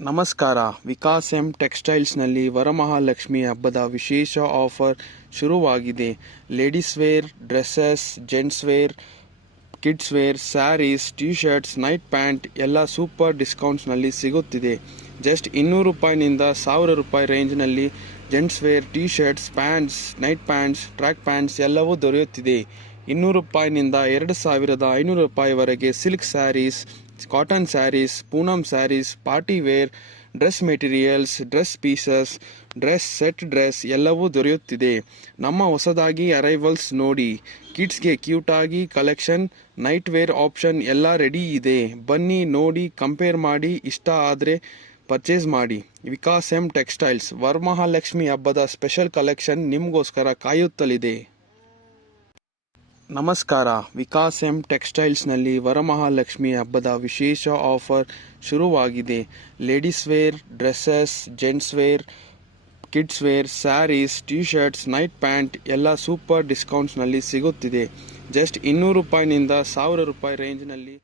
ನಮಸ್ಕಾರ. ವಿಕಾಸ್ ಎಂ ಟೆಕ್ಸ್ಟೈಲ್ಸ್ನಲ್ಲಿ ವರಮಹಾಲಕ್ಷ್ಮಿ ಹಬ್ಬದ ವಿಶೇಷ ಆಫರ್ ಶುರುವಾಗಿದೆ. Ladies wear, dresses, gents wear, kids wear, saris, T shirts, night pant ಎಲ್ಲ ಸೂಪರ್ ಡಿಸ್ಕೌಂಟ್ಸ್ನಲ್ಲಿ ಸಿಗುತ್ತಿದೆ. ಜಸ್ಟ್ 200 ರೂಪಾಯಿನಿಂದ 1000 ರೂಪಾಯಿ ರೇಂಜ್ನಲ್ಲಿ gents wear, t shirts, pants, night pants, track pants ಎಲ್ಲವೂ ದೊರೆಯುತ್ತಿದೆ. 200 ರೂಪಾಯಿನಿಂದ 2500 ರೂಪಾಯಿವರೆಗೆ silk sarees, cotton sarees, Poonam sarees, party wear, dress materials, dress pieces, dress set dress ಎಲ್ಲವೂ ದೊರೆಯುತ್ತಿದೆ. ನಮ್ಮ ಹೊಸದಾಗಿ ಅರೈವಲ್ಸ್ ನೋಡಿ. ಕಿಡ್ಸ್ಗೆ ಕ್ಯೂಟಾಗಿ ಕಲೆಕ್ಷನ್, ನೈಟ್ ವೇರ್ ಆಪ್ಷನ್ ಎಲ್ಲ ರೆಡಿ ಇದೆ. ಬನ್ನಿ ನೋಡಿ, ಕಂಪೇರ್ ಮಾಡಿ, ಇಷ್ಟ ಆದರೆ ಪರ್ಚೇಸ್ ಮಾಡಿ. ವಿಕಾಸ್ ಎಂ ಟೆಕ್ಸ್ಟೈಲ್ಸ್ ವರಮಹಾಲಕ್ಷ್ಮಿ ಹಬ್ಬದ ಸ್ಪೆಷಲ್ ಕಲೆಕ್ಷನ್ ನಿಮಗೋಸ್ಕರ ಕಾಯುತ್ತಲಿದೆ. ನಮಸ್ಕಾರ. ವಿಕಾಸ್ ಎಂ ಟೆಕ್ಸ್ಟೈಲ್ಸ್ನಲ್ಲಿ ವರಮಹಾಲಕ್ಷ್ಮಿ ಹಬ್ಬದ ವಿಶೇಷ ಆಫರ್ ಶುರುವಾಗಿದೆ. Ladies wear, dresses, gents wear, kids wear, saris, T shirts, night pant ಎಲ್ಲ ಸೂಪರ್ ಡಿಸ್ಕೌಂಟ್ಸ್ನಲ್ಲಿ ಸಿಗುತ್ತಿದೆ. ಜಸ್ಟ್ 200 ರೂಪಾಯಿನಿಂದ 1000 ರೂಪಾಯಿ ರೇಂಜ್ನಲ್ಲಿ